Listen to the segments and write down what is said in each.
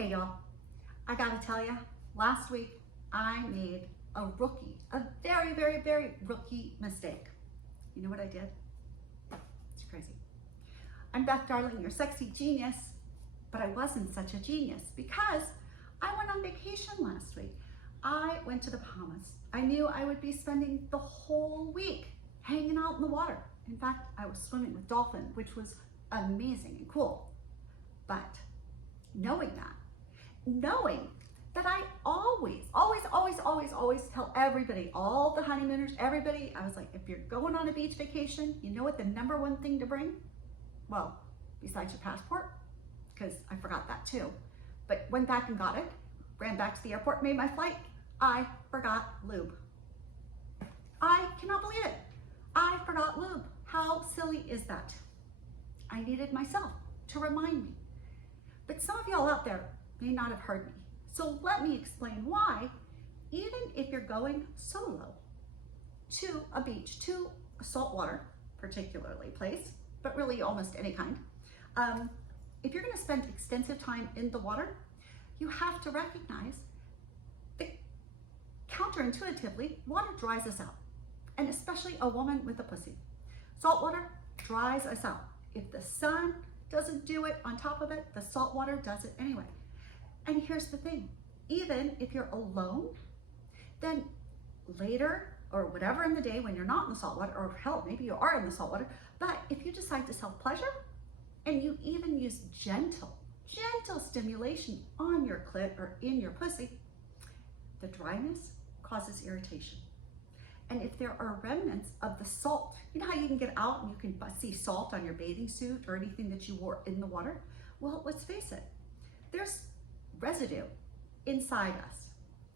Hey y'all, I gotta tell you, last week I made a very, very, very rookie mistake. You know what I did? It's crazy. I'm Beth Darling, your sexy genius, but I wasn't such a genius because I went on vacation last week. I went to the Bahamas. I knew I would be spending the whole week hanging out in the water. In fact, I was swimming with dolphins, which was amazing and cool. But knowing that I always tell everybody, all the honeymooners, everybody, I was like, if you're going on a beach vacation, you know what the #1 thing to bring? Well, besides your passport, because I forgot that too, but went back and got it, ran back to the airport, made my flight, I forgot lube. I cannot believe it. I forgot lube. How silly is that? I needed myself to remind me. But some of y'all out there may not have heard me. So let me explain why, even if you're going solo to a beach, to a saltwater, particularly place, but really almost any kind, if you're gonna spend extensive time in the water, you have to recognize that counterintuitively, water dries us out, and especially a woman with a pussy. Saltwater dries us out. If the sun doesn't do it on top of it, the salt water does it anyway. And here's the thing, even if you're alone, then later or whatever in the day when you're not in the salt water, or hell, maybe you are in the salt water, but if you decide to self-pleasure and you even use gentle stimulation on your clit or in your pussy, the dryness causes irritation. And if there are remnants of the salt, you know how you can get out and you can see salt on your bathing suit or anything that you wore in the water? Well, let's face it, there's residue inside us.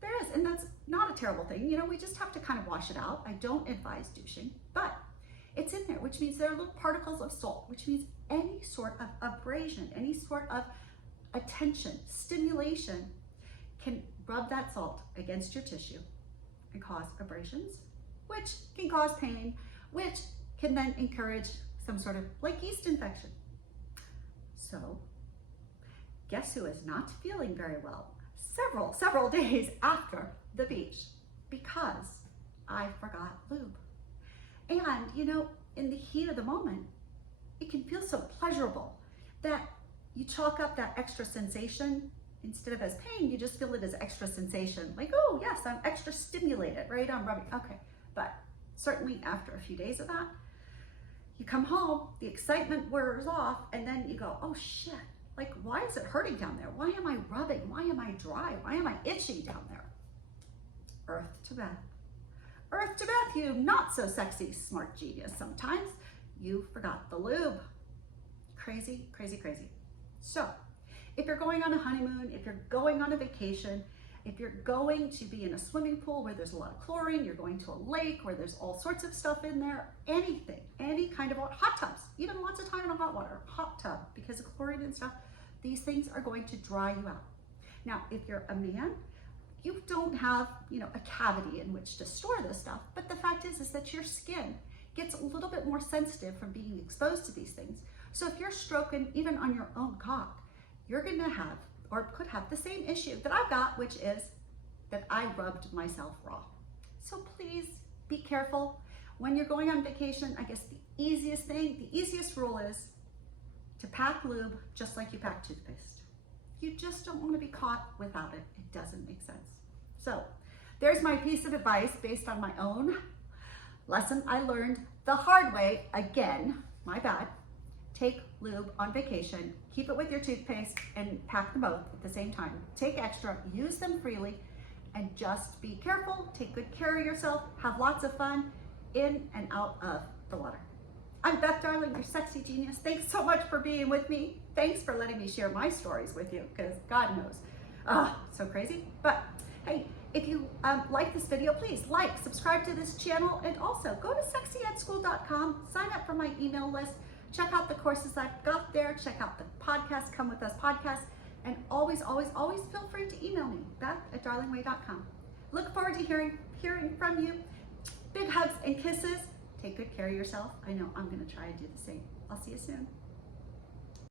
There is, and that's not a terrible thing. You know, we just have to kind of wash it out. I don't advise douching, but it's in there, which means there are little particles of salt, which means any sort of abrasion, any sort of attention, stimulation can rub that salt against your tissue and cause abrasions, which can cause pain, which can then encourage some sort of like yeast infection. So guess who is not feeling very well several days after the beach? Because I forgot lube. And you know, in the heat of the moment, it can feel so pleasurable that you chalk up that extra sensation. Instead of as pain, you just feel it as extra sensation. Like, oh yes, I'm extra stimulated, right? I'm rubbing, okay. But certainly after a few days of that, you come home, the excitement wears off, and then you go, oh shit, like why is it hurting down there? Why am I rubbing? Why am I dry? Why am I itchy down there? Earth to Beth. Earth to Beth, you not so sexy, smart genius. Sometimes you forgot the lube. Crazy, crazy, crazy. So if you're going on a honeymoon, if you're going on a vacation, if you're going to be in a swimming pool where there's a lot of chlorine, you're going to a lake where there's all sorts of stuff in there, anything, any kind of hot tubs, even lots of time in a hot water, hot tub, because of chlorine and stuff, these things are going to dry you out. Now, if you're a man, you don't have, you know, a cavity in which to store this stuff, but the fact is that your skin gets a little bit more sensitive from being exposed to these things. So if you're stroking even on your own cock, you're gonna have, or could have the same issue that I've got, which is that I rubbed myself raw. So please be careful. When you're going on vacation, I guess the easiest rule is to pack lube just like you pack toothpaste. You just don't want to be caught without it. It doesn't make sense. So there's my piece of advice based on my own lesson I learned the hard way. Again, my bad. Take lube on vacation, keep it with your toothpaste, and pack them both at the same time. Take extra, use them freely, and just be careful, take good care of yourself, have lots of fun in and out of the water. I'm Beth Darling, your sexy genius. Thanks so much for being with me. Thanks for letting me share my stories with you, because God knows, so crazy. But hey, if you like this video, please like, subscribe to this channel, and also go to sexyedschool.com, sign up for my email list, check out the courses I've got there, check out the podcast, Come With Us podcast, and always feel free to email me, beth@darlingway.com. Look forward to hearing from you. Big hugs and kisses. Take good care of yourself. I know I'm gonna try and do the same. I'll see you soon.